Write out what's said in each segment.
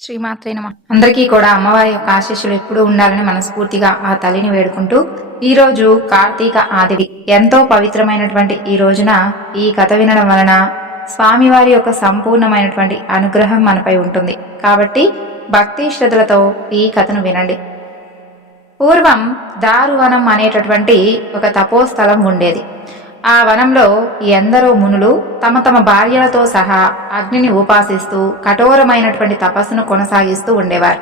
శ్రీమాత్రే నమః. అందరికీ కూడా అమ్మవారి యొక్క ఆశీస్సులు ఎప్పుడూ ఉండాలని మనస్ఫూర్తిగా ఆ తల్లిని వేడుకుంటూ, ఈ రోజు కార్తీక ఆదివి ఎంతో పవిత్రమైనటువంటి ఈ రోజున ఈ కథ వినడం వలన స్వామివారి యొక్క సంపూర్ణమైనటువంటి అనుగ్రహం మనపై ఉంటుంది. కాబట్టి భక్తి శ్రద్ధలతో ఈ కథను వినండి. పూర్వం దారువనం అనేటటువంటి ఒక తపోస్థలం ఉండేది. ఆ వనంలో ఎందరో మునులు తమ తమ భార్యలతో సహా అగ్నిని ఉపాసిస్తూ కఠోరమైనటువంటి తపస్సును కొనసాగిస్తూ ఉండేవారు.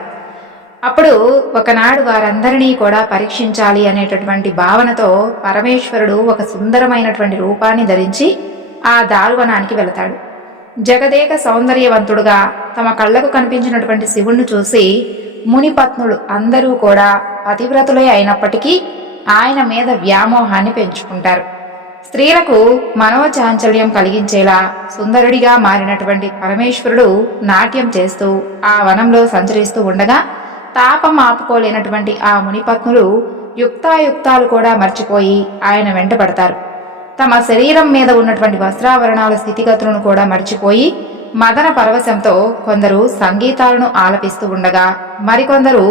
అప్పుడు ఒకనాడు వారందరినీ కూడా పరీక్షించాలి అనేటటువంటి భావనతో పరమేశ్వరుడు ఒక సుందరమైనటువంటి రూపాన్ని ధరించి ఆ దారువనానికి వెళతాడు. జగదేక సౌందర్యవంతుడుగా తమ కళ్లకు కనిపించినటువంటి శివుణ్ణి చూసి మునిపత్నులు అందరూ కూడా పతివ్రతులే అయినప్పటికీ ఆయన మీద వ్యామోహాన్ని పెంచుకుంటారు. స్త్రీలకు మనోచాంచల్యం కలిగించేలా సుందరుడిగా మారినటువంటి పరమేశ్వరుడు నాట్యం చేస్తూ ఆ వనంలో సంచరిస్తూ ఉండగా తాపం ఆపుకోలేనటువంటి ఆ మునిపత్నులు యుక్తాయుక్తాలు కూడా మర్చిపోయి ఆయన వెంటబడతారు. తమ శరీరం మీద ఉన్నటువంటి వస్త్రాభరణాల స్థితిగతులను కూడా మర్చిపోయి మదన పరవశంతో కొందరు సంగీతాలను ఆలపిస్తూ ఉండగా మరికొందరు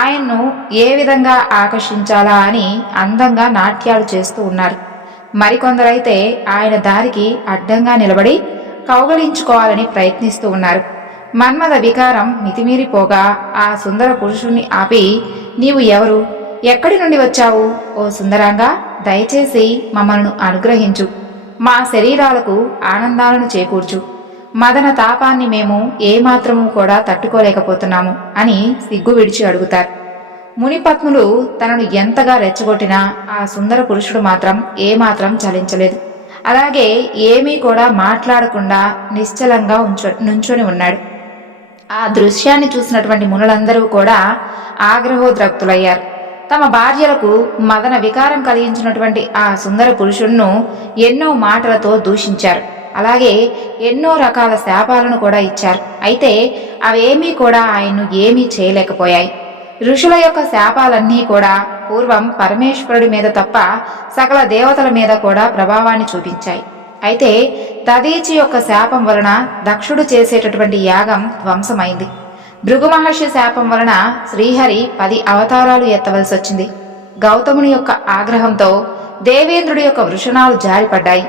ఆయన్ను ఏ విధంగా ఆకర్షించాలా అని అందంగా నాట్యాలు చేస్తూ ఉన్నారు. మరికొందరైతే ఆయన దారికి అడ్డంగా నిలబడి కౌగలించుకోవాలని ప్రయత్నిస్తూ ఉన్నారు. మన్మథ వికారం మితిమీరిపోగా ఆ సుందర పురుషుణ్ణి ఆపి, నీవు ఎవరు? ఎక్కడి నుండి వచ్చావు? ఓ సుందరాంగా, దయచేసి మమ్మల్ని అనుగ్రహించు, మా శరీరాలకు ఆనందాలను చేకూర్చు. మదన తాపాన్ని మేము ఏమాత్రము కూడా తట్టుకోలేకపోతున్నాము అని సిగ్గు విడిచి అడుగుతారు. మునిపత్నులు తనను ఎంతగా రెచ్చగొట్టినా ఆ సుందర పురుషుడు మాత్రం ఏమాత్రం చలించలేదు. అలాగే ఏమీ కూడా మాట్లాడకుండా నిశ్చలంగా నుంచొని ఉన్నాడు. ఆ దృశ్యాన్ని చూసినటువంటి మునులందరూ కూడా ఆగ్రహోద్రక్తులయ్యారు. తమ భార్యలకు మదన వికారం కలిగించినటువంటి ఆ సుందర పురుషుణ్ణు ఎన్నో మాటలతో దూషించారు. అలాగే ఎన్నో రకాల శాపాలను కూడా ఇచ్చారు. అయితే అవేమీ కూడా ఆయన్ను ఏమీ చేయలేకపోయాయి. ఋషుల యొక్క శాపాలన్నీ కూడా పూర్వం పరమేశ్వరుడి మీద తప్ప సకల దేవతల మీద కూడా ప్రభావాన్ని చూపించాయి. అయితే దదీచి యొక్క శాపం వలన దక్షుడు చేసేటటువంటి యాగం ధ్వంసమైంది. భృగు మహర్షి శాపం వలన శ్రీహరి 10 అవతారాలు ఎత్తవలసి వచ్చింది. గౌతముని యొక్క ఆగ్రహంతో దేవేంద్రుడి యొక్క వృషణాలు జారిపడ్డాయి.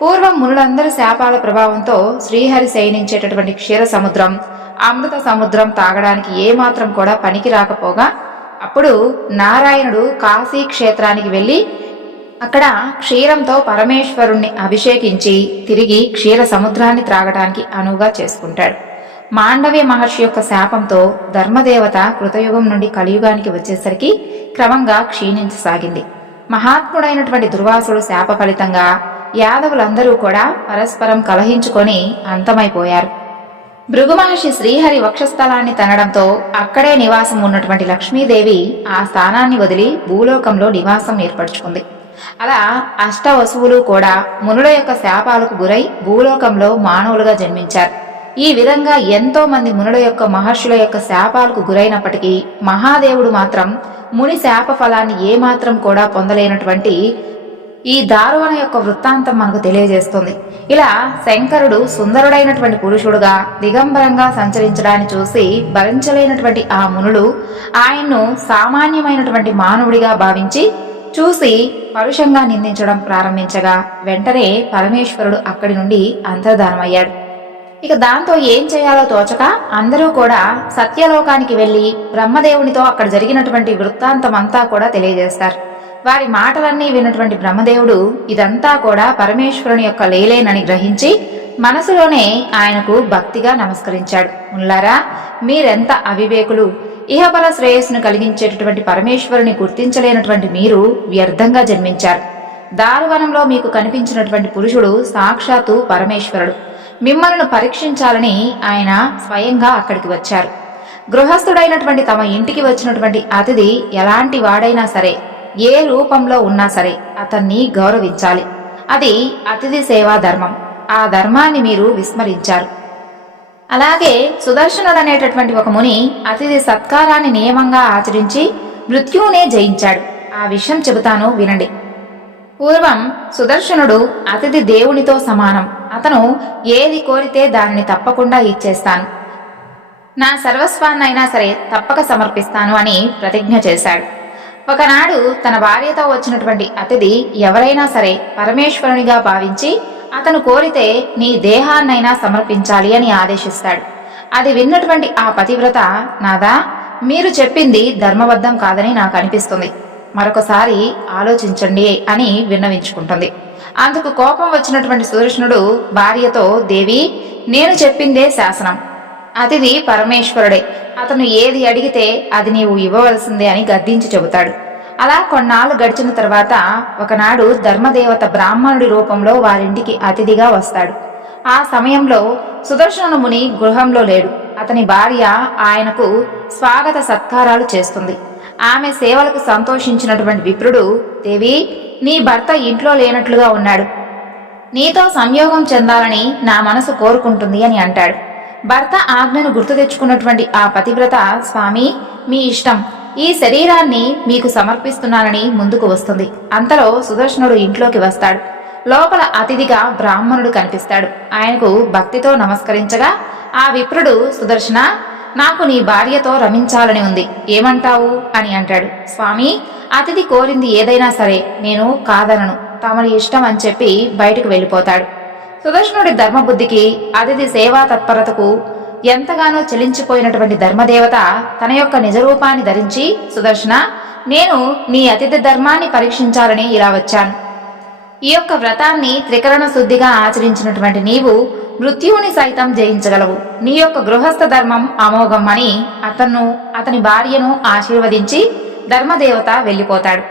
పూర్వం మునులందరి శాపాల ప్రభావంతో శ్రీహరి శయనించేటటువంటి క్షీర సముద్రం, అమృత సముద్రం తాగడానికి ఏమాత్రం కూడా పనికి రాకపోగా అప్పుడు నారాయణుడు కాశీ క్షేత్రానికి వెళ్ళి అక్కడ క్షీరంతో పరమేశ్వరుణ్ణి అభిషేకించి తిరిగి క్షీర సముద్రాన్ని త్రాగడానికి అనువుగా చేసుకుంటాడు. మాండవ్య మహర్షి యొక్క శాపంతో ధర్మదేవత కృతయుగం నుండి కలియుగానికి వచ్చేసరికి క్రమంగా క్షీణించసాగింది. మహాత్ముడైనటువంటి దుర్వాసుడు శాప ఫలితంగా యాదవులందరూ కూడా పరస్పరం కలహించుకొని అంతమైపోయారు. భృగు మహర్షి శ్రీహరి వక్షస్థలాన్ని తనడంతో అక్కడే నివాసం ఉన్నటువంటి లక్ష్మీదేవి ఆ స్థానాన్ని వదిలి భూలోకంలో నివాసం ఏర్పరచుకుంది. అలా అష్టవసువులు కూడా మునుల యొక్క శాపాలకు గురై భూలోకంలో మానవులుగా జన్మించారు. ఈ విధంగా ఎంతో మంది మునుల యొక్క మహర్షుల యొక్క శాపాలకు గురైనప్పటికీ మహాదేవుడు మాత్రం ముని శాప ఫలాన్ని ఏమాత్రం కూడా పొందలేనటువంటి ఈ దారువన యొక్క వృత్తాంతం మనకు తెలియజేస్తుంది. ఇలా శంకరుడు సుందరుడైనటువంటి పురుషుడుగా దిగంబరంగా సంచరించడాన్ని చూసి భరించలేనటువంటి ఆ మునులు ఆయన్ను సామాన్యమైనటువంటి మానవుడిగా భావించి చూసి పరుషంగా నిందించడం ప్రారంభించగా వెంటనే పరమేశ్వరుడు అక్కడి నుండి అంతర్ధానమయ్యాడు. ఇక దాంతో ఏం చేయాలో తోచక అందరూ కూడా సత్యలోకానికి వెళ్లి బ్రహ్మదేవునితో అక్కడ జరిగినటువంటి వృత్తాంతం అంతా కూడా తెలియజేస్తారు. వారి మాటలన్నీ విన్నటువంటి బ్రహ్మదేవుడు ఇదంతా కూడా పరమేశ్వరుని యొక్క లీలేనని గ్రహించి మనసులోనే ఆయనకు భక్తిగా నమస్కరించాడు. ముల్లారా, మీరెంత అవివేకులు! ఇహపర శ్రేయస్సును కలిగించేటటువంటి పరమేశ్వరుని గుర్తించలేనటువంటి మీరు వ్యర్థంగా జన్మించారు. దారువనంలో మీకు కనిపించినటువంటి పురుషుడు సాక్షాత్తు పరమేశ్వరుడు. మిమ్మల్ని పరీక్షించాలని ఆయన స్వయంగా అక్కడికి వచ్చారు. గృహస్థుడైనటువంటి తమ ఇంటికి వచ్చినటువంటి అతిథి ఎలాంటి వాడైనా సరే, ఏ రూపంలో ఉన్నా సరే అతన్ని గౌరవించాలి. అది అతిథి సేవా ధర్మం. ఆ ధర్మాన్ని మీరు విస్మరించారు. అలాగే సుదర్శనుడనేటటువంటి ఒక ముని అతిథి సత్కారాన్ని నియమంగా ఆచరించి మృత్యువునే జయించాడు. ఆ విషయం చెబుతాను వినండి. పూర్వం సుదర్శనుడు అతిథి దేవునితో సమానం. అతను ఏది కోరితే దానిని తప్పకుండా ఇచ్చేస్తాను. నా సర్వస్వాన్నైనా సరే తప్పక సమర్పిస్తాను అని ప్రతిజ్ఞ చేశాడు. ఒకనాడు తన భార్యతో వచ్చినటువంటి అతిథి ఎవరైనా సరే పరమేశ్వరునిగా భావించి అతను కోరితే నీ దేహాన్నైనా సమర్పించాలి అని ఆదేశిస్తాడు. అది విన్నటువంటి ఆ పతివ్రత, నాదా, మీరు చెప్పింది ధర్మబద్ధం కాదని నాకు అనిపిస్తుంది, మరొకసారి ఆలోచించండి అని విన్నవించుకుంటుంది. అందుకు కోపం వచ్చినటువంటి సుదర్శనుడు భార్యతో, దేవి, నేను చెప్పిందే శాసనం, అతిథి పరమేశ్వరుడే, అతను ఏది అడిగితే అది నీవు ఇవ్వవలసిందే అని గద్దించి చెబుతాడు. అలా కొన్నాళ్ళు గడిచిన తర్వాత ఒకనాడు ధర్మదేవత బ్రాహ్మణుడి రూపంలో వారింటికి అతిథిగా వస్తాడు. ఆ సమయంలో సుదర్శన ముని గృహంలో లేడు. అతని భార్య ఆయనకు స్వాగత సత్కారాలు చేస్తుంది. ఆమె సేవలకు సంతోషించినటువంటి విప్రుడు, దేవి, నీ భర్త ఇంట్లో లేనట్లుగా ఉన్నాడు, నీతో సంయోగం చెందాలని నా మనసు కోరుకుంటుంది అని అంటాడు. భర్త ఆజ్ఞను గుర్తు తెచ్చుకున్నటువంటి ఆ పతివ్రత, స్వామి, మీ ఇష్టం, ఈ శరీరాన్ని మీకు సమర్పిస్తున్నానని ముందుకు వస్తుంది. అంతలో సుదర్శనుడు ఇంట్లోకి వస్తాడు. లోపల అతిథిగా బ్రాహ్మణుడు కనిపిస్తాడు. ఆయనకు భక్తితో నమస్కరించగా ఆ విప్రుడు, సుదర్శన, నాకు నీ భార్యతో రమించాలని ఉంది, ఏమంటావు అని అంటాడు. స్వామి, అతిథి కోరింది ఏదైనా సరే నేను కాదనను, తమరి ఇష్టం అని చెప్పి బయటకు వెళ్ళిపోతాడు. సుదర్శనుడి ధర్మబుద్ధికి, అతిథి సేవా తత్పరతకు ఎంతగానో చెలించిపోయినటువంటి ధర్మదేవత తన యొక్క నిజరూపాన్ని ధరించి, సుదర్శన, నేను నీ అతిథి ధర్మాన్ని పరీక్షించాలని ఇలా వచ్చాను. ఈ యొక్క వ్రతాన్ని త్రికరణ శుద్ధిగా ఆచరించినటువంటి నీవు మృత్యువుని సైతం జయించగలవు. నీ యొక్క గృహస్థ ధర్మం అమోఘం అని అతని భార్యను ఆశీర్వదించి ధర్మదేవత వెళ్ళిపోతాడు.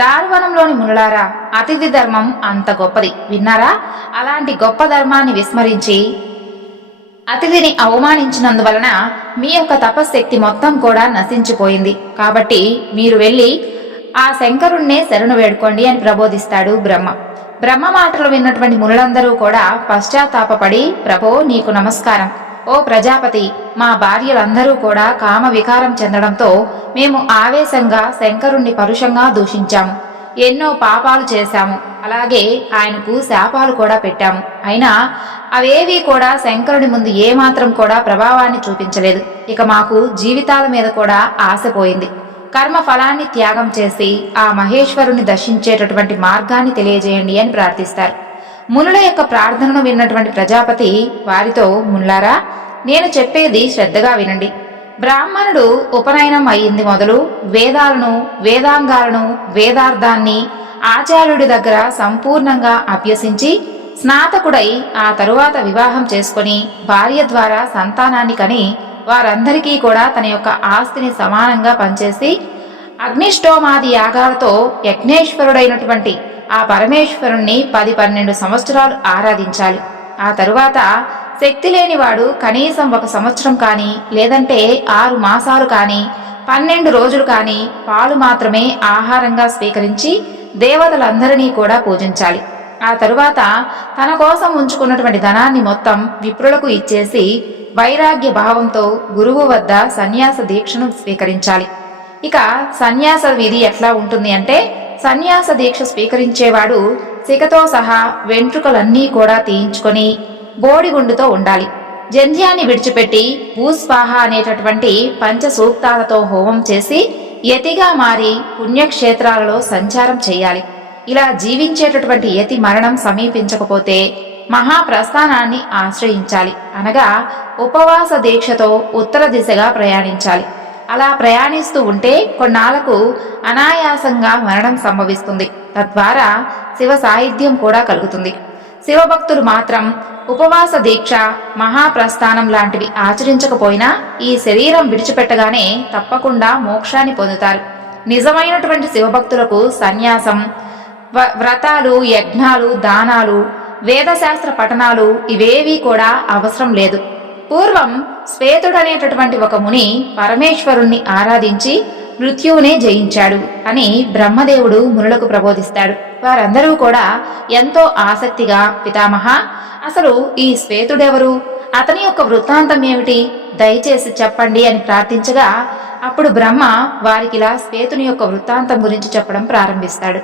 దారువనంలోని మునులారా, అతిథి ధర్మం అంత గొప్పది, విన్నారా? అలాంటి గొప్ప ధర్మాన్ని విస్మరించి అతిథిని అవమానించినందువలన మీ యొక్క తపశ్శక్తి మొత్తం కూడా నశించిపోయింది. కాబట్టి మీరు వెళ్ళి ఆ శంకరుణ్ణే శరణు వేడుకోండి అని ప్రబోధిస్తాడు బ్రహ్మ. బ్రహ్మ మాటలు విన్నటువంటి మునులందరూ కూడా పశ్చాత్తాపపడి, ప్రభో, నీకు నమస్కారం. ఓ ప్రజాపతి, మా భార్యలందరూ కూడా కామ వికారం చెందడంతో మేము ఆవేశంగా శంకరుణ్ణి పరుషంగా దూషించాము, ఎన్నో పాపాలు చేశాము, అలాగే ఆయనకు శాపాలు కూడా పెట్టాము. అయినా అవేవీ కూడా శంకరుని ముందు ఏమాత్రం కూడా ప్రభావాన్ని చూపించలేదు. ఇక మాకు జీవితాల మీద కూడా ఆశపోయింది. కర్మ ఫలాన్ని త్యాగం చేసి ఆ మహేశ్వరుని దర్శించేటటువంటి మార్గాన్ని తెలియజేయండి అని ప్రార్థిస్తారు. మునుల యొక్క ప్రార్థనను విన్నటువంటి ప్రజాపతి వారితో, మునులారా, నేను చెప్పేది శ్రద్ధగా వినండి. బ్రాహ్మణుడు ఉపనయనం అయ్యింది మొదలు వేదాలను, వేదాంగాలను, వేదార్థాన్ని ఆచార్యుడి దగ్గర సంపూర్ణంగా అభ్యసించి స్నాతకుడై ఆ తరువాత వివాహం చేసుకుని భార్య ద్వారా సంతానాన్ని కని వారందరికీ కూడా తన యొక్క ఆస్తిని సమానంగా పంచేసి అగ్నిష్టోమాది యాగాలతో యజ్ఞేశ్వరుడైనటువంటి ఆ పరమేశ్వరుణ్ణి 10-12 సంవత్సరాలు ఆరాధించాలి. ఆ తరువాత శక్తి లేనివాడు కనీసం 1 సంవత్సరం కానీ, లేదంటే 6 మాసాలు కానీ, 12 రోజులు కానీ పాలు మాత్రమే ఆహారంగా స్వీకరించి దేవతలందరినీ కూడా పూజించాలి. ఆ తరువాత తన కోసం ఉంచుకున్నటువంటి ధనాన్ని మొత్తం విప్రులకు ఇచ్చేసి వైరాగ్య భావంతో గురువు వద్ద సన్యాస దీక్షను స్వీకరించాలి. ఇక సన్యాస విధి ఎట్లా ఉంటుంది అంటే, సన్యాస దీక్ష స్వీకరించేవాడు శిఖతో సహా వెంట్రుకలన్నీ కూడా తీయించుకొని బోడిగుండుతో ఉండాలి. జంధ్యాన్ని విడిచిపెట్టి భూస్వాహ అనేటటువంటి పంచసూక్తాలతో హోమం చేసి యతిగా మారి పుణ్యక్షేత్రాలలో సంచారం చేయాలి. ఇలా జీవించేటటువంటి యతి మరణం సమీపించకపోతే మహాప్రస్థానాన్ని ఆశ్రయించాలి, అనగా ఉపవాస దీక్షతో ఉత్తర దిశగా ప్రయాణించాలి. అలా ప్రయాణిస్తూ ఉంటే కొన్నాళ్లకు అనాయాసంగా మరణం సంభవిస్తుంది. తద్వారా శివ సాహిత్యం కూడా కలుగుతుంది. శివభక్తులు మాత్రం ఉపవాస దీక్ష, మహాప్రస్థానం లాంటివి ఆచరించకపోయినా ఈ శరీరం విడిచిపెట్టగానే తప్పకుండా మోక్షాన్ని పొందుతారు. నిజమైనటువంటి శివభక్తులకు సన్యాసం, వ్రతాలు, యజ్ఞాలు, దానాలు, వేదశాస్త్ర పఠనాలు ఇవేవీ కూడా అవసరం లేదు. పూర్వం శ్వేతుడనేటటువంటి ఒక ముని పరమేశ్వరుణ్ణి ఆరాధించి మృత్యువునే జయించాడు అని బ్రహ్మదేవుడు మునులకు ప్రబోధిస్తాడు. వారందరూ కూడా ఎంతో ఆసక్తిగా, పితామహ, అసలు ఈ శ్వేతుడెవరు, అతని యొక్క వృత్తాంతం ఏమిటి, దయచేసి చెప్పండి అని ప్రార్థించగా అప్పుడు బ్రహ్మ వారికిలా శ్వేతుని యొక్క వృత్తాంతం గురించి చెప్పడం ప్రారంభిస్తాడు.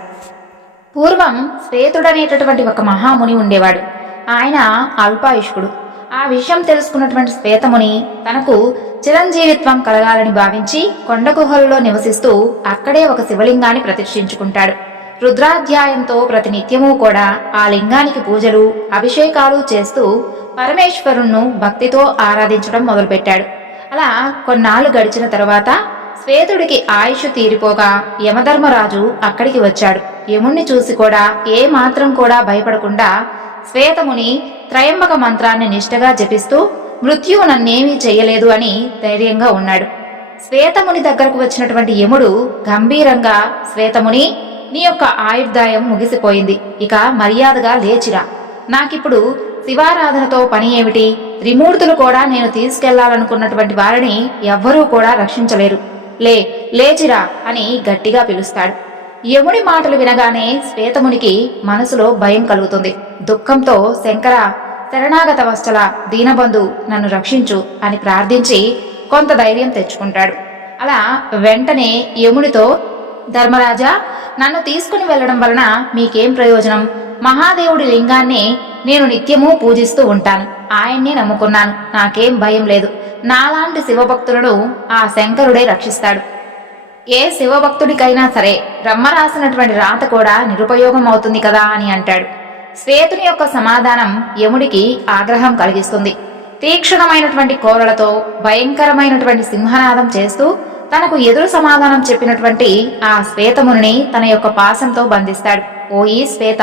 పూర్వం శ్వేతుడనేటటువంటి ఒక మహాముని ఉండేవాడు. ఆయన అల్పాయుష్కుడు. ఆ విషయం తెలుసుకున్నటువంటి శ్వేతముని తనకు చిరంజీవిత్వం కలగాలని భావించి కొండ గుహల్లో నివసిస్తూ అక్కడే ఒక శివలింగాన్ని ప్రతిష్ఠించుకుంటాడు. రుద్రాధ్యాయంతో ప్రతినిత్యము కూడా ఆ లింగానికి పూజలు అభిషేకాలు చేస్తూ పరమేశ్వరుణ్ణి భక్తితో ఆరాధించడం మొదలుపెట్టాడు. అలా కొన్నాళ్లు గడిచిన తరువాత శ్వేతుడికి ఆయుష్ తీరిపోగా యమధర్మరాజు అక్కడికి వచ్చాడు. యముణ్ణి చూసి కూడా ఏ మాత్రం కూడా భయపడకుండా శ్వేతముని త్రయంబక మంత్రాన్ని నిష్ఠగా జపిస్తూ మృత్యువు నన్నేమీ చెయ్యలేదు అని ధైర్యంగా ఉన్నాడు. శ్వేతముని దగ్గరకు వచ్చినటువంటి యముడు గంభీరంగా, శ్వేతముని, నీ యొక్క ఆయుర్దాయం ముగిసిపోయింది, ఇక మర్యాదగా లేచిరా. నాకిప్పుడు శివారాధనతో పని ఏమిటి? త్రిమూర్తులు కూడా నేను తీసుకెళ్లాలనుకున్నటువంటి వారిని ఎవ్వరూ కూడా రక్షించలేరు. లేచిరా అని గట్టిగా పిలుస్తాడు. యముడి మాటలు వినగానే శ్వేతమునికి మనసులో భయం కలుగుతుంది. దుఃఖంతో, శంకర, శరణాగత వత్సల, దీనబంధు, నన్ను రక్షించు అని ప్రార్థించి కొంత ధైర్యం తెచ్చుకుంటాడు. అలా వెంటనే యముడితో, ధర్మరాజా, నన్ను తీసుకుని వెళ్లడం వలన మీకేం ప్రయోజనం? మహాదేవుడి లింగాన్ని నేను నిత్యము పూజిస్తూ ఉంటాను, ఆయన్నే నమ్ముకున్నాను, నాకేం భయం లేదు. నాలాంటి శివభక్తులను ఆ శంకరుడే రక్షిస్తాడు. ఏ శివభక్తుడికైనా సరే బ్రహ్మ రాసినటువంటి రాత కూడా నిరుపయోగం అవుతుంది కదా అని అంటాడు. శ్వేతుని యొక్క సమాధానం యముడికి ఆగ్రహం కలిగిస్తుంది. తీక్షణమైనటువంటి కోరలతో భయంకరమైనటువంటి సింహనాదం చేస్తూ తనకు ఎదురు సమాధానం చెప్పినటువంటి ఆ శ్వేతముని తన యొక్క పాశంతో బంధిస్తాడు. ఓయి శ్వేత,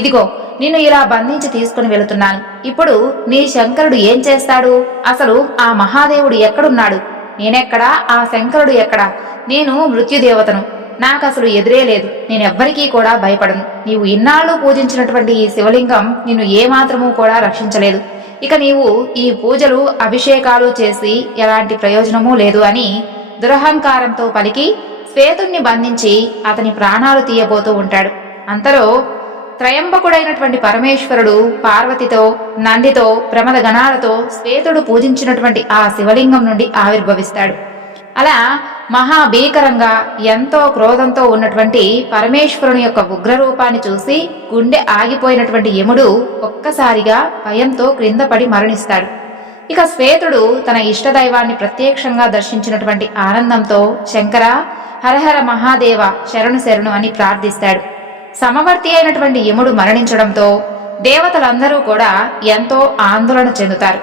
ఇదిగో నిన్ను ఇలా బంధించి తీసుకుని వెళుతున్నాను. ఇప్పుడు నీ శంకరుడు ఏం చేస్తాడు? అసలు ఆ మహాదేవుడు ఎక్కడున్నాడు? నేనెక్కడా? ఆ శంకరుడు ఎక్కడా? నేను మృత్యుదేవతను, నాకసలు ఎదురే లేదు. నేనెవ్వరికీ కూడా భయపడను. నీవు ఇన్నాళ్ళు పూజించినటువంటి ఈ శివలింగం నిన్ను ఏమాత్రమూ కూడా రక్షించలేదు. ఇక నీవు ఈ పూజలు అభిషేకాలు చేసి ఎలాంటి ప్రయోజనమూ లేదు అని దురహంకారంతో పలికి శ్వేతుణ్ణి బంధించి అతని ప్రాణాలు తీయబోతూ ఉంటాడు. అంతలో త్రయంబకుడైనటువంటి పరమేశ్వరుడు పార్వతితో, నందితో, ప్రమద గణాలతో శ్వేతుడు పూజించినటువంటి ఆ శివలింగం నుండి ఆవిర్భవిస్తాడు. అలా మహాభీకరంగా ఎంతో క్రోధంతో ఉన్నటువంటి పరమేశ్వరుని యొక్క ఉగ్రరూపాన్ని చూసి గుండె ఆగిపోయినటువంటి యముడు ఒక్కసారిగా భయంతో క్రింద పడి మరణిస్తాడు. ఇక శ్వేతుడు తన ఇష్టదైవాన్ని ప్రత్యక్షంగా దర్శించినటువంటి ఆనందంతో, శంకర, హరహర మహాదేవ, శరణు శరణు అని ప్రార్థిస్తాడు. సమవర్తి అయినటువంటి యముడు మరణించడంతో దేవతలందరూ కూడా ఎంతో ఆందోళన చెందుతారు.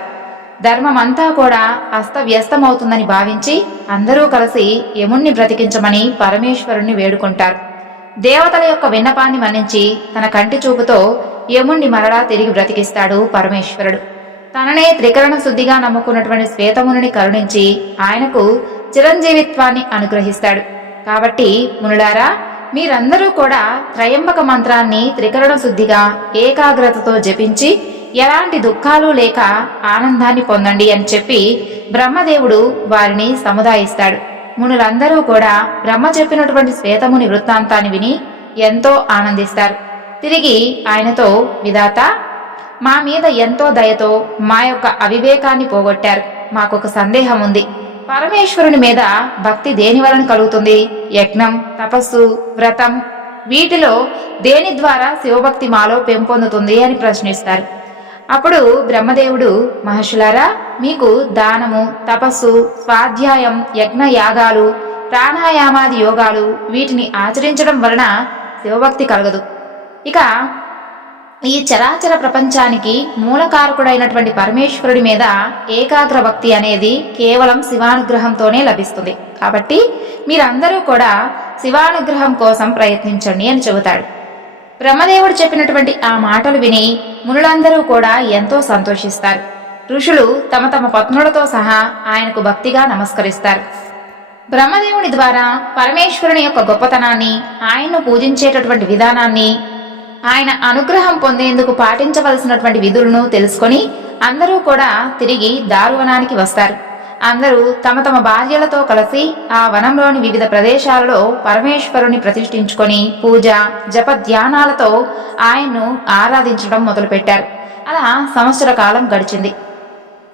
ధర్మమంతా కూడా అస్తవ్యస్తమవుతుందని భావించి అందరూ కలిసి యముణ్ణి బ్రతికించమని పరమేశ్వరుణ్ణి వేడుకుంటారు. దేవతల యొక్క విన్నపాన్ని మన్నించి తన కంటి చూపుతో యముణ్ణి మరలా తిరిగి బ్రతికిస్తాడు పరమేశ్వరుడు. తననే త్రికరణ శుద్ధిగా నమ్ముకున్నటువంటి శ్వేతమునిని కరుణించి ఆయనకు చిరంజీవిత్వాన్ని అనుగ్రహిస్తాడు. కాబట్టి మునులారా, మీరందరూ కూడా త్రయంబక మంత్రాన్ని త్రికరణ శుద్ధిగా ఏకాగ్రతతో జపించి ఎలాంటి దుఃఖాలు లేక ఆనందాన్ని పొందండి అని చెప్పి బ్రహ్మదేవుడు వారిని సముదాయిస్తాడు. మునులందరూ కూడా బ్రహ్మ చెప్పినటువంటి శ్వేతముని వృత్తాంతాన్ని విని ఎంతో ఆనందిస్తారు. తిరిగి ఆయనతో, విధాత, మా మీద ఎంతో దయతో మా యొక్క అవివేకాన్ని పోగొట్టారు. మాకొక సందేహం ఉంది. పరమేశ్వరుని మీద భక్తి దేని వలన కలుగుతుంది? యజ్ఞం, తపస్సు, వ్రతం, వీటిలో దేని ద్వారా శివభక్తి మాలో పెంపొందుతుంది అని ప్రశ్నిస్తారు. అప్పుడు బ్రహ్మదేవుడు, మహర్షులారా, మీకు దానము, తపస్సు, స్వాధ్యాయం, యజ్ఞ యాగాలు, ప్రాణాయామాది యోగాలు వీటిని ఆచరించడం వలన శివభక్తి కలగదు. ఇక ఈ చరాచర ప్రపంచానికి మూలకారకుడైనటువంటి పరమేశ్వరుడి మీద ఏకాగ్ర భక్తి అనేది కేవలం శివానుగ్రహంతోనే లభిస్తుంది. కాబట్టి మీరందరూ కూడా శివానుగ్రహం కోసం ప్రయత్నించండి అని చెబుతాడు. బ్రహ్మదేవుడు చెప్పినటువంటి ఆ మాటలు విని మునులందరూ కూడా ఎంతో సంతోషిస్తారు. ఋషులు తమ తమ పత్నులతో సహా ఆయనకు భక్తిగా నమస్కరిస్తారు. బ్రహ్మదేవుని ద్వారా పరమేశ్వరుని యొక్క గొప్పతనాన్ని, ఆయన్ను పూజించేటటువంటి విధానాన్ని, ఆయన అనుగ్రహం పొందేందుకు పాటించవలసినటువంటి విధులను తెలుసుకొని అందరూ కూడా తిరిగి దారువనానికి వస్తారు. అందరూ తమ తమ భార్యలతో కలిసి ఆ వనంలోని వివిధ ప్రదేశాలలో పరమేశ్వరుని ప్రతిష్ఠించుకొని పూజ, జప, ధ్యానాలతో ఆయన్ను ఆరాధించడం మొదలుపెట్టారు. అలా సంవత్సర కాలం గడిచింది.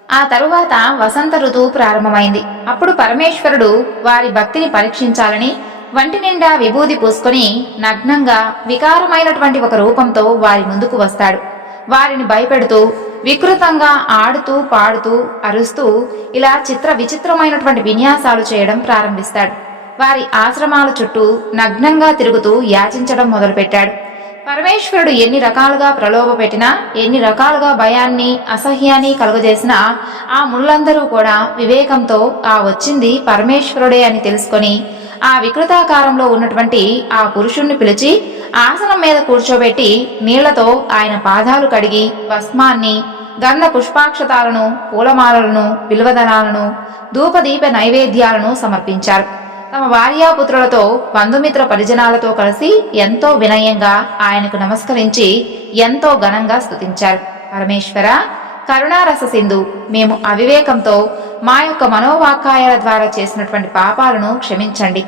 ఆ తరువాత వసంత ఋతువు ప్రారంభమైంది. అప్పుడు పరమేశ్వరుడు వారి భక్తిని పరీక్షించాలని వంటి నిండా విభూది పూసుకొని నగ్నంగా వికారమైనటువంటి ఒక రూపంతో వారి ముందుకు వస్తాడు. వారిని భయపెడుతూ వికృతంగా ఆడుతూ పాడుతూ అరుస్తూ ఇలా విచిత్రమైనటువంటి విన్యాసాలు చేయడం ప్రారంభిస్తాడు. వారి ఆశ్రమాల చుట్టూ నగ్నంగా తిరుగుతూ యాచించడం మొదలుపెట్టాడు. పరమేశ్వరుడు ఎన్ని రకాలుగా ప్రలోభ పెట్టినా, ఎన్ని రకాలుగా భయాన్ని అసహ్యాన్ని కలుగజేసినా ఆ మునులందరూ కూడా వివేకంతో ఆ వచ్చింది పరమేశ్వరుడే అని తెలుసుకొని ఆ వికృతాకారంలో ఉన్నటువంటి ఆ పురుషుణ్ణి పిలిచి ఆసనం మీద కూర్చోబెట్టి నీళ్లతో ఆయన పాదాలు కడిగి భస్మాన్ని, గంధ పుష్పాక్షతాలను, పూలమాలలను, బిల్వదళాలను, ధూపదీప నైవేద్యాలను సమర్పించారు. తమ భార్యాపుత్రులతో, బంధుమిత్ర పరిజనాలతో కలిసి ఎంతో వినయంగా ఆయనకు నమస్కరించి ఎంతో ఘనంగా స్తుతించారు. పరమేశ్వర, కరుణారస సింధు, మేము అవివేకంతో మా యొక్క మనోవాక్కాయాల ద్వారా చేసినటువంటి పాపాలను క్షమించండి.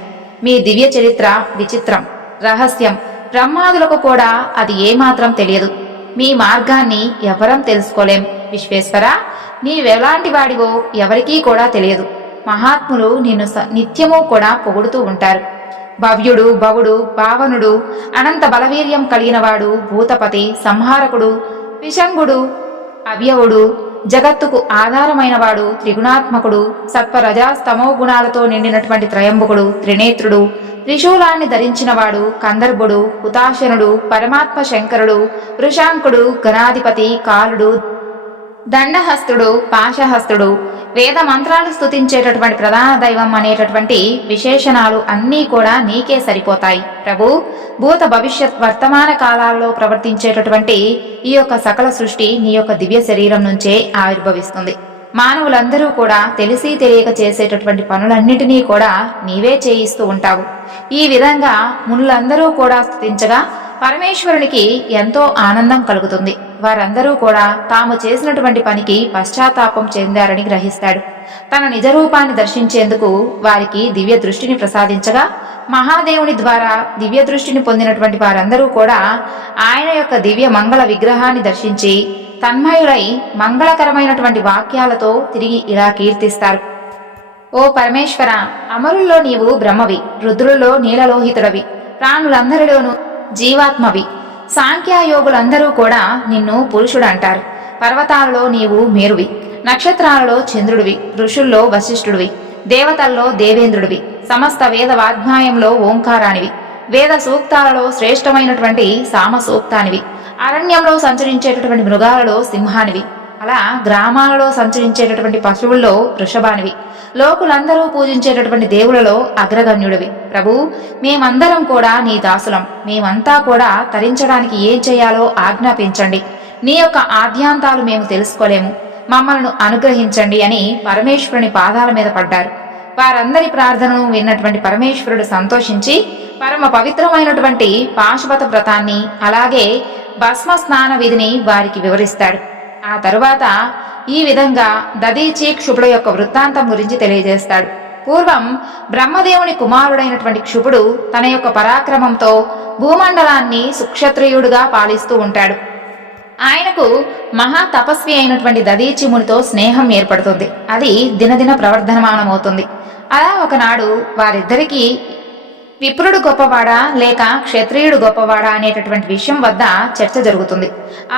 మీ దివ్య చరిత్ర విచిత్రం, రహస్యం, బ్రహ్మాదులకు కూడా అది ఏమాత్రం తెలియదు. మీ మార్గాన్ని ఎవరం తెలుసుకోలేం. విశ్వేశ్వర, నీవెలాంటి వాడివో ఎవరికీ కూడా తెలియదు. మహాత్ములు నిన్ను నిత్యము కూడా పొగుడుతూ ఉంటారు. భవ్యుడు, భవుడు, పావనుడు, అనంత బలవీర్యం కలిగినవాడు, భూతపతి, సంహారకుడు, విషంగుడు, అవ్యవుడు, జగత్తుకు ఆధారమైనవాడు, త్రిగుణాత్మకుడు, సత్వరజాస్తమో గుణాలతో నిండినటువంటి త్రయంబకుడు, త్రినేత్రుడు, త్రిశూలాన్ని ధరించినవాడు, కందర్భుడు, హుతాశనుడు, పరమాత్మ శంకరుడు, వృషాంకుడు, గణాధిపతి, కాలుడు, దండహస్తుడు, పాశహస్తుడు, వేద మంత్రాలు స్తుతించేటటువంటి ప్రధాన దైవం అనేటటువంటి విశేషణాలు అన్నీ కూడా నీకే సరిపోతాయి ప్రభు. భూత భవిష్యత్ వర్తమాన కాలాలలో ప్రవర్తించేటటువంటి ఈ యొక్క సకల సృష్టి నీ యొక్క దివ్య శరీరం నుంచే ఆవిర్భవిస్తుంది. మానవులందరూ కూడా తెలిసి తెలియక చేసేటటువంటి పనులన్నిటినీ కూడా నీవే చేయిస్తూ ఉంటావు. ఈ విధంగా మునులందరూ కూడా స్తుతించగా పరమేశ్వరునికి ఎంతో ఆనందం కలుగుతుంది. వారందరూ కూడా తాము చేసినటువంటి పనికి పశ్చాత్తాపం చెందారని గ్రహిస్తాడు. తన నిజరూపాన్ని దర్శించేందుకు వారికి దివ్య దృష్టిని ప్రసాదించగా మహాదేవుని ద్వారా దివ్య దృష్టిని పొందినటువంటి వారందరూ కూడా ఆయన యొక్క దివ్య మంగళ విగ్రహాన్ని దర్శించి తన్మయులై మంగళకరమైనటువంటి వాక్యాలతో తిరిగి ఇలా కీర్తిస్తారు. ఓ పరమేశ్వర, అమరుల్లో నీవు బ్రహ్మవి, రుద్రుల్లో నీలలోహితుడవి, ప్రాణులందరిలోనూ జీవాత్మవి. సాంఖ్యాయోగులందరూ కూడా నిన్ను పురుషుడంటారు. పర్వతాలలో నీవు మేరువి, నక్షత్రాలలో చంద్రుడివి, ఋషుల్లో వశిష్ఠుడివి, దేవతల్లో దేవేంద్రుడివి, సమస్త వేద వాగ్మాయంలో ఓంకారానివి, వేద సూక్తాలలో శ్రేష్టమైనటువంటి సామ సూక్తానివి, అరణ్యంలో సంచరించేటటువంటి మృగాలలో సింహానివి, అలా గ్రామాలలో సంచరించేటటువంటి పశువుల్లో వృషభానివి, లోకులందరూ పూజించేటటువంటి దేవులలో అగ్రగణ్యుడివి. ప్రభు, మేమందరం కూడా నీ దాసులం. మేమంతా కూడా తరించడానికి ఏం చేయాలో ఆజ్ఞాపించండి. నీ యొక్క ఆద్యాంతాలు మేము తెలుసుకోలేము. మమ్మల్ని అనుగ్రహించండి అని పరమేశ్వరుని పాదాల మీద పడ్డారు. వారందరి ప్రార్థనను విన్నటువంటి పరమేశ్వరుడు సంతోషించి పరమ పవిత్రమైనటువంటి పాశుపత వ్రతాన్ని అలాగే భస్మ స్నాన విధిని వారికి వివరిస్తాడు. ఆ తరువాత ఈ విధంగా దదీచి క్షుపుడు యొక్క వృత్తాంతం గురించి తెలియజేస్తాడు. పూర్వం బ్రహ్మదేవుని కుమారుడైనటువంటి క్షుపుడు తన యొక్క పరాక్రమంతో భూమండలాన్ని సుక్షత్రియుడుగా పాలిస్తూ ఉంటాడు. ఆయనకు మహా తపస్వి అయినటువంటి దదీచి మునితో స్నేహం ఏర్పడుతుంది. అది దినదిన ప్రవర్ధనమానమవుతుంది. అలా ఒకనాడు వారిద్దరికీ విప్రుడు గొప్పవాడా లేక క్షత్రియుడు గొప్పవాడా అనేటటువంటి విషయం వద్ద చర్చ జరుగుతుంది.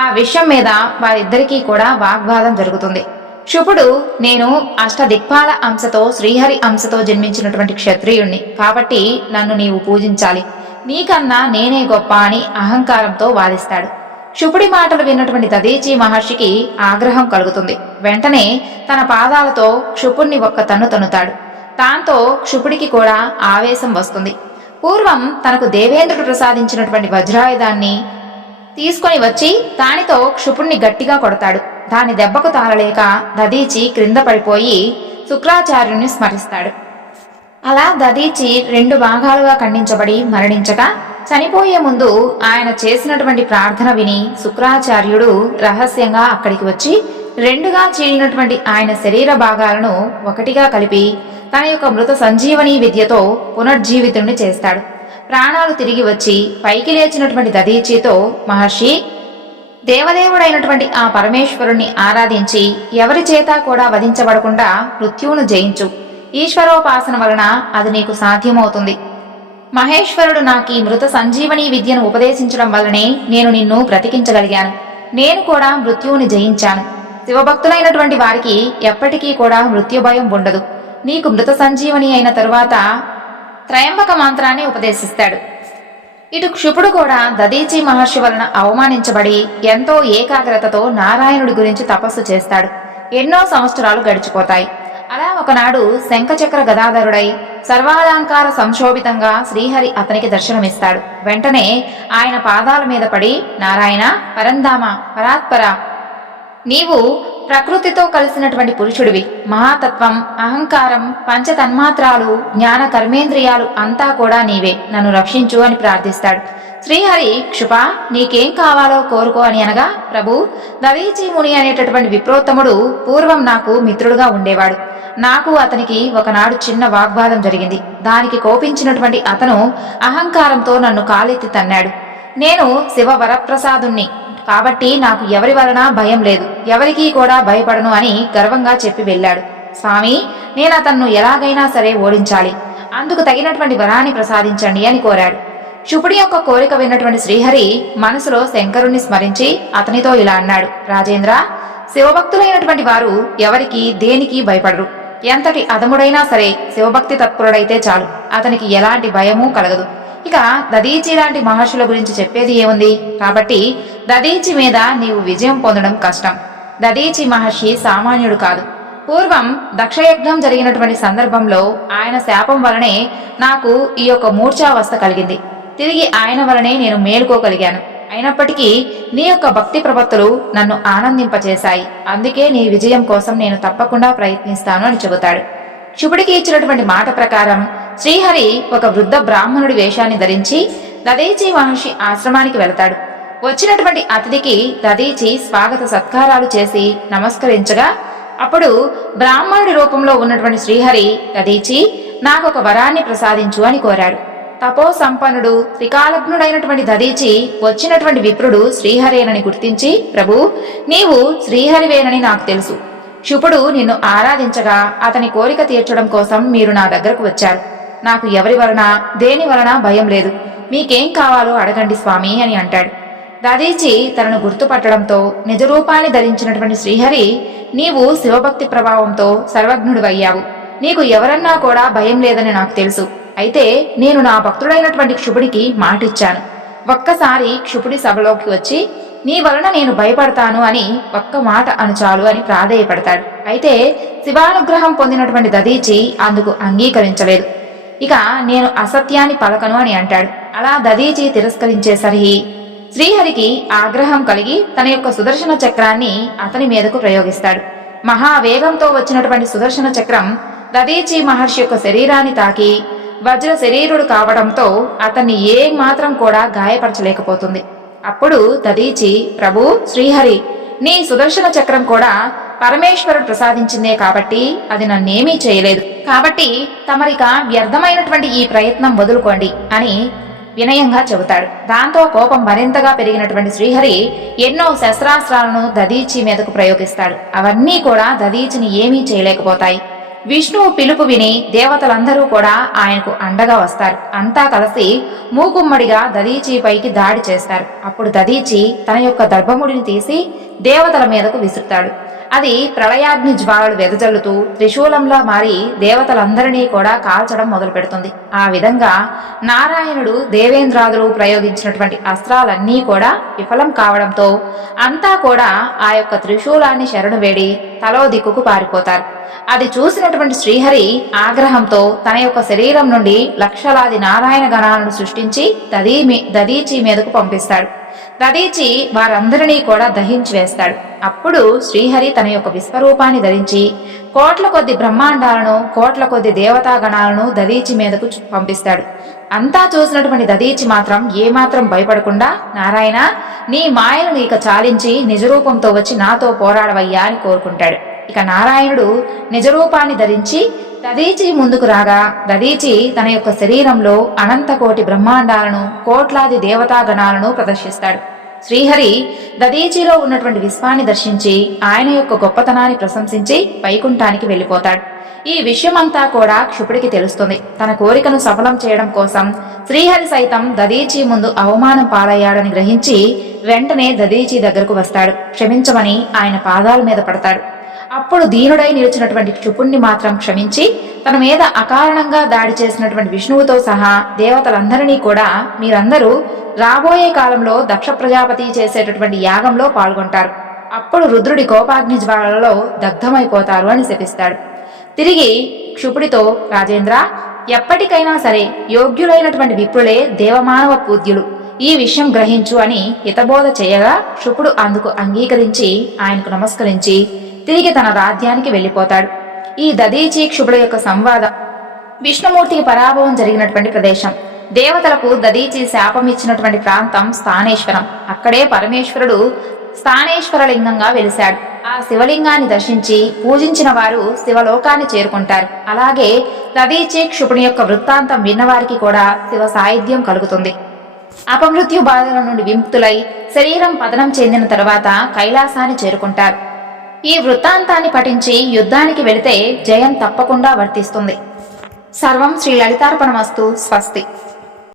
ఆ విషయం మీద వారిద్దరికీ కూడా వాగ్వాదం జరుగుతుంది. క్షుపుడు, నేను అష్టదిక్పాల అంశతో శ్రీహరి అంశతో జన్మించినటువంటి క్షత్రియుణ్ణి, కాబట్టి నన్ను నీవు పూజించాలి, నీకన్నా నేనే గొప్ప అని అహంకారంతో వాదిస్తాడు. క్షుపుడి మాటలు విన్నటువంటి దదీచి మహర్షికి ఆగ్రహం కలుగుతుంది. వెంటనే తన పాదాలతో క్షుపుణ్ణి ఒక్క తన్ను తన్నుతాడు. దాంతో క్షుపుడికి కూడా ఆవేశం వస్తుంది. పూర్వం తనకు దేవేంద్రుడు ప్రసాదించినటువంటి వజ్రాయుధాన్ని తీసుకొని వచ్చి దానితో క్షుపుణ్ణి గట్టిగా కొడతాడు. దాని దెబ్బకు తాళలేక దదీచి క్రింద పడిపోయి శుక్రాచార్యుని స్మరిస్తాడు. అలా దదీచి 2 భాగాలుగా ఖండించబడి మరణించగా చనిపోయే ముందు ఆయన చేసినటువంటి ప్రార్థన విని శుక్రాచార్యుడు రహస్యంగా అక్కడికి వచ్చి 2గా చీలినటువంటి ఆయన శరీర భాగాలను ఒకటిగా కలిపి తన యొక్క మృత సంజీవని విద్యతో పునర్జీవితుణ్ణి చేస్తాడు. ప్రాణాలు తిరిగి వచ్చి పైకి లేచినటువంటి దదీచితో, మహర్షి, దేవదేవుడైనటువంటి ఆ పరమేశ్వరుణ్ణి ఆరాధించి ఎవరి చేత కూడా వధించబడకుండా మృత్యువును జయించు. ఈశ్వరోపాసన వలన అది నీకు సాధ్యమవుతుంది. మహేశ్వరుడు నాకు ఈ మృత సంజీవని విద్యను ఉపదేశించడం వల్లనే నేను నిన్ను బ్రతికించగలిగాను. నేను కూడా మృత్యువుని జయించాను. శివభక్తులైనటువంటి వారికి ఎప్పటికీ కూడా మృత్యు భయం ఉండదు. నీకు మృత సంజీవని అయిన తరువాత త్రయంబక మంత్రాన్ని ఉపదేశిస్తాడు. ఇటు క్షుపుడు కూడా దదీచి మహర్షి వలన అవమానించబడి ఎంతో ఏకాగ్రతతో నారాయణుడి గురించి తపస్సు చేస్తాడు. ఎన్నో సంవత్సరాలు గడిచిపోతాయి. అలా ఒకనాడు శంఖచక్ర గదాధరుడై సర్వాలంకార సంశోభితంగా శ్రీహరి అతనికి దర్శనమిస్తాడు. వెంటనే ఆయన పాదాల మీద పడి, నారాయణ, పరంధామ, పరాత్పర, నీవు ప్రకృతితో కలిసినటువంటి పురుషుడివి. మహాతత్వం, అహంకారం, పంచతన్మాత్రాలు, జ్ఞాన కర్మేంద్రియాలు అంతా కూడా నీవే. నన్ను రక్షించు అని ప్రార్థిస్తాడు. శ్రీహరి, క్షుప, నీకేం కావాలో కోరుకో అని అనగా, ప్రభు, దదీచి ముని అనేటటువంటి విప్రోత్తముడు పూర్వం నాకు మిత్రుడుగా ఉండేవాడు. నాకు అతనికి ఒకనాడు చిన్న వాగ్వాదం జరిగింది. దానికి కోపించినటువంటి అతను అహంకారంతో నన్ను కాలెత్తి తన్నాడు. నేను శివ వరప్రసాదుణ్ణి కాబట్టి నాకు ఎవరి వలన భయం లేదు, ఎవరికీ కూడా భయపడను అని గర్వంగా చెప్పి వెళ్ళాడు. స్వామి, నేను అతన్ను ఎలాగైనా సరే ఓడించాలి, అందుకు తగినటువంటి వరాన్ని ప్రసాదించండి అని కోరాడు. క్షుపుడి యొక్క కోరిక విన్నటువంటి శ్రీహరి మనసులో శంకరుణ్ణి స్మరించి అతనితో ఇలా అన్నాడు, రాజేంద్ర, శివభక్తులైనటువంటి వారు ఎవరికి దేనికి భయపడరు. ఎంతటి అధముడైనా సరే శివభక్తి తత్పరుడైతే చాలు, అతనికి ఎలాంటి భయమూ కలగదు. ఇక దదీచి లాంటి మహర్షుల గురించి చెప్పేది ఏముంది? కాబట్టి దదీచి మీద నీవు విజయం పొందడం కష్టం. దదీచి మహర్షి సామాన్యుడు కాదు. పూర్వం దక్షయజ్ఞం జరిగినటువంటి సందర్భంలో ఆయన శాపం వలనే నాకు ఈ యొక్క మూర్ఛావస్థ కలిగింది. తిరిగి ఆయన వలనే నేను మేలుకోగలిగాను. అయినప్పటికీ నీ యొక్క భక్తి ప్రపత్తులు నన్ను ఆనందింపచేశాయి. అందుకే నీ విజయం కోసం నేను తప్పకుండా ప్రయత్నిస్తాను అని చెబుతాడు. క్షుపుడికి ఇచ్చినటువంటి మాట ప్రకారం శ్రీహరి ఒక వృద్ధ బ్రాహ్మణుడి వేషాన్ని ధరించి దదీచి మహర్షి ఆశ్రమానికి వెళతాడు. వచ్చినటువంటి అతిథికి దదీచి స్వాగత సత్కారాలు చేసి నమస్కరించగా, అప్పుడు బ్రాహ్మణుడి రూపంలో ఉన్నటువంటి శ్రీహరి, దదీచి, నాకొక వరాన్ని ప్రసాదించు అని కోరాడు. తపో సంపన్నుడు, త్రికాలగ్నుడైనటువంటి దదీచి వచ్చినటువంటి విప్రుడు శ్రీహరేనని గుర్తించి, ప్రభు, నీవు శ్రీహరివేనని నాకు తెలుసు. క్షుపుడు నిన్ను ఆరాధించగా అతని కోరిక తీర్చడం కోసం మీరు నా దగ్గరకు వచ్చారు. నాకు ఎవరి వలన దేని వలన భయం లేదు. మీకేం కావాలో అడగండి స్వామి అని అంటాడు. దదీచి తనను గుర్తుపట్టడంతో నిజరూపాన్ని ధరించినటువంటి శ్రీహరి, నీవు శివభక్తి ప్రభావంతో సర్వజ్ఞుడివయ్యావు. నీకు ఎవరన్నా కూడా భయం లేదని నాకు తెలుసు. అయితే నేను నా భక్తుడైనటువంటి క్షుపుడికి మాటిచ్చాను. ఒక్కసారి క్షుపుడి సభలోకి వచ్చి, నీ వలన నేను భయపడతాను అని ఒక్క మాట అనుచాలు అని ప్రాధేయపడతాడు. అయితే శివానుగ్రహం పొందినటువంటి దదీచి అందుకు అంగీకరించలేదు. ఇక నేను అసత్యాన్ని పలకను అని అంటాడు. అలా దదీచి తిరస్కరించేసరికి శ్రీహరికి ఆగ్రహం కలిగి తన యొక్క సుదర్శన చక్రాన్ని అతని మీదకు ప్రయోగిస్తాడు. మహావేగంతో వచ్చినటువంటి సుదర్శన చక్రం దదీచి మహర్షి యొక్క శరీరాన్ని తాకి వజ్ర శరీరుడు కావడంతో అతన్ని ఏ మాత్రం కూడా గాయపరచలేకపోతుంది. అప్పుడు దదీచి, ప్రభు, శ్రీహరి, నీ సుదర్శన చక్రం కూడా పరమేశ్వరుడు ప్రసాదించిందే కాబట్టి అది నన్నేమీ చేయలేదు. కాబట్టి తమరిక వ్యర్థమైనటువంటి ఈ ప్రయత్నం వదులుకోండి అని వినయంగా చెబుతాడు. దాంతో కోపం మరింతగా పెరిగినటువంటి శ్రీహరి ఎన్నో శస్త్రాస్త్రాలను దదీచి మీదకు ప్రయోగిస్తాడు. అవన్నీ కూడా దదీచిని ఏమీ చేయలేకపోతాయి. విష్ణువు పిలుపు విని దేవతలందరూ కూడా ఆయనకు అండగా వస్తారు. అంతా కలిసి మూకుమ్మడిగా దదీచిపైకి దాడి చేస్తారు. అప్పుడు దదీచి తన యొక్క దర్భముడిని తీసి దేవతల మీదకు విసురుతాడు. అది ప్రళయాగ్ని జ్వాలలు వెదజల్లుతూ త్రిశూలంలా మారి దేవతలందరినీ కూడా కాల్చడం మొదలు పెడుతుంది. ఆ విధంగా నారాయణుడు దేవేంద్రాదులు ప్రయోగించినటువంటి అస్త్రాలన్నీ కూడా విఫలం కావడంతో అంతా కూడా ఆ యొక్క త్రిశూలాన్ని శరణు వేడి తలో దిక్కుకు పారిపోతారు. అది చూసినటువంటి శ్రీహరి ఆగ్రహంతో తన యొక్క శరీరం నుండి లక్షలాది నారాయణ గణాలను సృష్టించి దదీచి మీదకు పంపిస్తాడు. దదీచి వారందరినీ కూడా దహించి వేస్తాడు. అప్పుడు శ్రీహరి తన యొక్క విశ్వరూపాన్ని ధరించి కోట్ల కొద్ది బ్రహ్మాండాలను, కోట్ల కొద్ది దేవతాగణాలను దదీచి మీదకు పంపిస్తాడు. అంతా చూసినటువంటి దదీచి మాత్రం ఏమాత్రం భయపడకుండా, నారాయణ, నీ మాయను ఇక చాలించి నిజరూపంతో వచ్చి నాతో పోరాడవయ్యా అని కోరుకుంటాడు. ఇక నారాయణుడు నిజరూపాన్ని ధరించి దదీచి ముందుకు రాగా దదీచి తన యొక్క శరీరంలో అనంతకోటి బ్రహ్మాండాలను, కోట్లాది దేవతాగణాలను ప్రదర్శిస్తాడు. శ్రీహరి దదీచిలో ఉన్నటువంటి విశ్వాన్ని దర్శించి ఆయన యొక్క గొప్పతనాన్ని ప్రశంసించి వైకుంఠానికి వెళ్ళిపోతాడు. ఈ విషయమంతా కూడా క్షుపుడికి తెలుస్తుంది. తన కోరికను సఫలం చేయడం కోసం శ్రీహరి సైతం దదీచి ముందు అవమానం పాలయ్యాడని గ్రహించి వెంటనే దదీచి దగ్గరకు వస్తాడు. క్షమించమని ఆయన పాదాల మీద పడతాడు. అప్పుడు దీనుడై నిలిచినటువంటి క్షుపుణ్ణి మాత్రం క్షమించి తన మీద అకారణంగా దాడి చేసినటువంటి విష్ణువుతో సహా దేవతలందరినీ కూడా మీరందరూ రాబోయే కాలంలో దక్ష ప్రజాపతి చేసేటటువంటి యాగంలో పాల్గొంటారు. అప్పుడు రుద్రుడి కోపాగ్ని జ్వాలలో దగ్ధమైపోతారు అని శపిస్తాడు. తిరిగి క్షుపుడితో, రాజేంద్ర, ఎప్పటికైనా సరే యోగ్యులైనటువంటి విప్రులే దేవమానవ పూజ్యులు, ఈ విషయం గ్రహించు అని హితబోధ చేయగా క్షుపుడు అందుకు అంగీకరించి ఆయనకు నమస్కరించి తిరిగి తన రాజ్యానికి వెళ్ళిపోతాడు. ఈ దదీచి క్షుపుడు యొక్క సంవాదం విష్ణుమూర్తికి పరాభవం జరిగినటువంటి ప్రదేశం. దేవతలకు దదీచి శాపం ఇచ్చినటువంటి ప్రాంతం స్థానేశ్వరం. అక్కడే పరమేశ్వరుడు స్థానేశ్వరలింగంగా వెలిశాడు. ఆ శివలింగాన్ని దర్శించి పూజించిన వారు శివలోకాన్ని చేరుకుంటారు. అలాగే దదీచి క్షుపుని యొక్క వృత్తాంతం విన్నవారికి కూడా శివ సాయుధ్యం కలుగుతుంది. అపమృత్యు బాధల నుండి విముక్తులై శరీరం పతనం చెందిన తరువాత కైలాసాన్ని చేరుకుంటారు. ఈ వృత్తాంతాన్ని పఠించి యుద్ధానికి వెళితే జయం తప్పకుండా వర్తిస్తుంది. సర్వం శ్రీ లలితార్పణమస్తు. స్వస్తి.